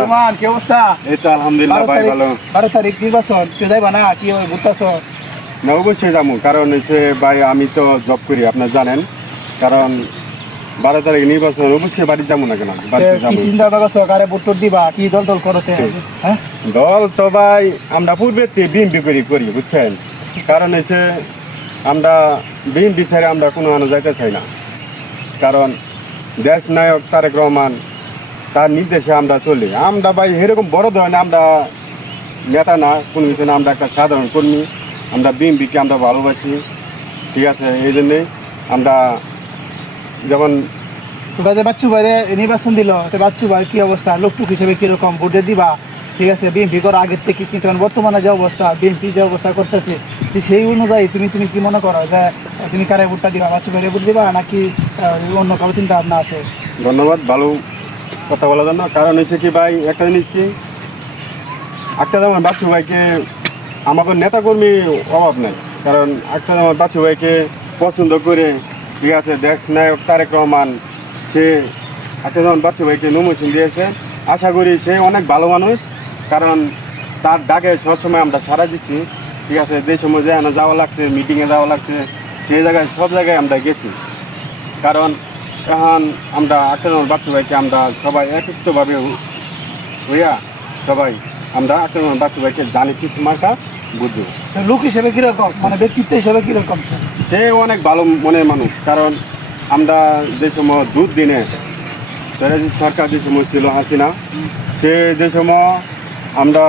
Roman কি অবস্থা? এই তো আলহামদুলিল্লাহ ভাই ভালো। 12 তারিখ নির্বাচন, তুই যাইবা না? কি বুঝতেছ? না অবশ্যই যাবো, কারণ হচ্ছে ভাই আমি তো জব করি আপনার জানেন, কারণ 12 তারিখ নির্বাচন অবশ্যই বাড়ি যাবো না কেন, বাড়িতে কি যাবো। চিন্তা করছো? কারে ভোট টোট দিবা? কি দল টল করতে? হ্যাঁ, দল তো ভাই আমরা পূর্বে বিএনপি করি বুঝছেন, কারণ হচ্ছে আমরা বিএনপি ছেড়ে আমরা কোনো আনো যাইতে চাই না, কারণ দেশ নায়ক তারেক রহমান তার নির্দেশে আমরা চলি। আমরা ভাই এরকম বড় ধরনের আমরা নেতা না, কোনো কিছু না, আমরা একটা সাধারণ কর্মী। আমরা বিএনপিকে আমরা ভালোবাসি, ঠিক আছে। এই জন্যেই আমরা যেমন তোমরা যে বাচ্চু ভাইরে নির্বাচন দিল, তো বাচ্চু ভাই কি অবস্থা? লোকটুক হিসেবে কিরকম ভোটে দিবা? ঠিক আছে, বিএনপি করার আগের থেকে কিন্তু বর্তমানে যে অবস্থা, বিএনপি যে অবস্থা করতেছে, সেই অনুযায়ী তুমি কি মনে করো যে তুমি কারে ভোটটা দিবা? বাচ্চু ভাইরে ভোট দিবা নাকি অন্য কারো চিন্তা ভাবনা আছে? ধন্যবাদ ভালো কথা বলার জন্য। কারণ হচ্ছে কি ভাই, একটা জিনিস কি, একটা যেমন বাচ্চু ভাইকে আমাদের নেতাকর্মী অভাব নেই, কারণ একটা যেমন বাচ্চু ভাইকে পছন্দ করে, ঠিক আছে, দেশ নায়ক তারেক রহমান সে একটা যেমন বাচ্চু ভাইকে নমিনেশন দিয়েছে। আশা করি সে অনেক ভালো মানুষ, কারণ তার ডাকে সবসময় আমরা সাড়া দিচ্ছি, ঠিক আছে। যে সময় যাওয়া লাগছে, মিটিংয়ে যাওয়া লাগছে, সেই জায়গায় সব জায়গায় আমরা গেছি। কারণ এখন আমরা একটা যেমন বাচ্চু ভাইকে আমরা সবাই একত্রিতভাবে হইয়া সবাই আমরা একটা যেমন বাচ্চু ভাইকে জানিছি মার্কা বুদ্ধি। লোক হিসেবে কিরকম, মানে ব্যক্তিত্ব হিসেবে কিরকম? সে অনেক ভালো মনের মানুষ, কারণ আমরা যে সময় দুধ দিনে সরকার যে সময় ছিল হাসিনা, সে যে সময় আমরা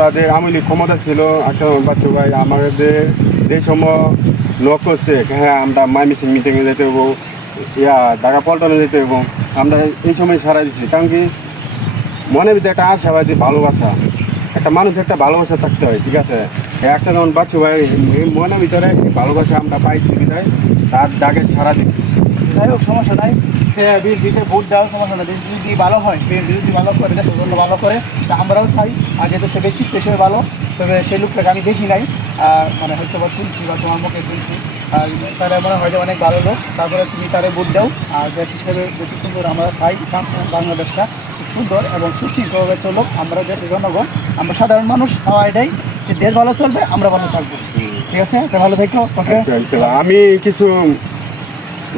তাদের আমলি ক্ষমতা ছিল, একটা বাচ্চু ভাই আমাদের যে সময় লোক করছে, হ্যাঁ আমরা মাইমিসিং মিটিংয়ে যেতে হবো, ঢাকা পল্টনে যেতে হবো, আমরা এই সময় সারা দিচ্ছি। কারণ কি মনের ভিতরে একটা আশাবাদী ভালোবাসা, একটা মানুষ একটা ভালোবাসা থাকতে হয়, ঠিক আছে। একটা যেমন বাচ্চু ভাই মনের ভিতরে ভালোবাসা আমরা পাইছি বিধায় তার ডাকে সারা দিচ্ছি। যাই হোক, সমস্যা নাই, সে বিএনপিতে ভোট দেওয়ার সমস্যা নাই। যদি ভালো হয়, বিএনপি যদি ভালো করে, দেশের জন্য ভালো করে, তা আমরাও চাই। আর যেহেতু সে ব্যক্তিত্ব হিসেবে ভালো, তবে সেই লোকটাকে আমি দেখি নাই, মানে হয়তো বা শুনছি বা তোমার মুখে শুনছি, আর তারা মনে হয় যে অনেক ভালো লোক। তারপরে তুমি তারে ভোট দাও, আর দেশ হিসেবে যত সুন্দর আমরা চাই বাংলাদেশটা খুব সুন্দর এবং সুশৃঙ্খলভাবে চলুক। আমরা দেশের জনগণ, আমরা সাধারণ মানুষ, চাওয়া এটাই যে দেশ ভালো চলবে, আমরা ভালো থাকবো। ঠিক আছে, তো ভালো থেকো। ওকে, আমি কিছু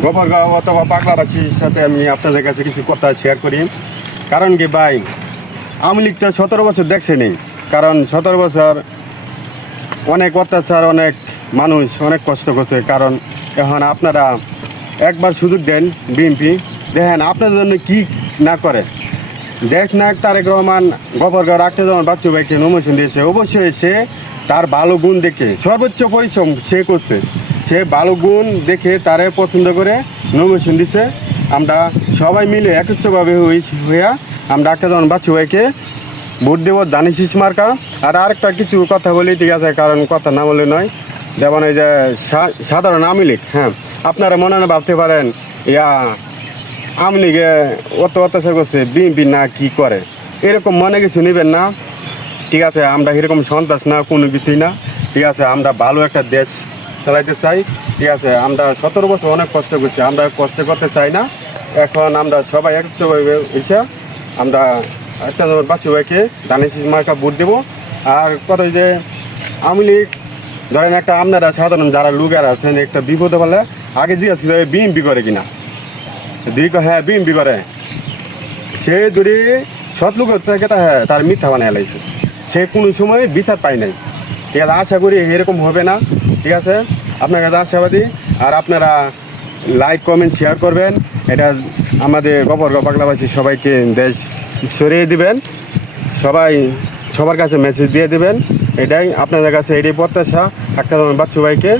গোবরগাঁও অথবা পাগলাবাসীর সাথে আমি আপনাদের কাছে কিছু কথা শেয়ার করি। কারণ কি ভাই, আওয়ামী লীগ তো 17 বছর দেখছে নেই, কারণ 17 বছর অনেক অত্যাচার, অনেক মানুষ অনেক কষ্ট করছে। কারণ এখন আপনারা একবার সুযোগ দেন বিএনপি, দেখেন আপনাদের জন্য কি না করে। দেশ নায়ক তারেক রহমান গোবরগাঁও রাখতে যেমন বাচ্চু ভাইকে নমিনেশন দিয়েছে, অবশ্যই সে তার ভালো গুণ দেখে সর্বোচ্চ পরিশ্রম সে করছে, সে ভালো গুণ দেখে তারে পছন্দ করে নমিনেশন দিছে। আমরা সবাই মিলে একত্রভাবে হইয়া আমরা একটা যেমন বাচ্চু ভাইকে ভোট দেব দানিশিস মার্কা। আর আরেকটা কিছু কথা বলি, ঠিক আছে, কারণ কথা না বলে নয়। যেমন এই যে সাধারণ আওয়ামী লীগ, হ্যাঁ আপনারা মনে না ভাবতে পারেন আওয়ামী লীগে অত অত্যাচার করছে, বিএনপি না কি করে, এরকম মনে কিছু নেবেন না, ঠিক আছে। আমরা এরকম সন্ত্রাস না, কোনো কিছুই না, ঠিক আছে। আমরা ভালো একটা দেশ চালাইতে চাই, ঠিক আছে। আমরা 17 বছর অনেক কষ্ট করছি, আমরা কষ্ট করতে চাই না। এখন আমরা সবাই একত্রভাবে এসে আমরা একটা বাচ্চু ভাইকে দানিশিস মার্কা ভোট দেবো। আর কথা যে আওয়ামী লীগ ধরেন একটা আপনারা সাধারণ যারা লোকেরা আছেন, একটা বিপদে বলে আগে জিজ্ঞাসা ছিল বিএনপি করে কিনা, হ্যাঁ বিএনপি করে, সে দূরে সৎ লোকের থেকে হ্যাঁ তার মিথ্যা বানিয়ে লাগছে, সে কোনো সময় বিচার পায় নাই, ঠিক আছে। আশা করি এরকম হবে না, ঠিক আছে। আপনার কাছে আশাবাদী। আর আপনারা লাইক কমেন্ট শেয়ার করবেন, এটা আমাদের গোবরগাঁও পাগলাবাসী সবাইকে দেশ সরিয়ে দিবেন, সবার কাছে মেসেজ দিয়ে দিবেন, এটাই আপনাদের কাছে এটাই প্রত্যাশা একটা বাচ্চু ভাইকে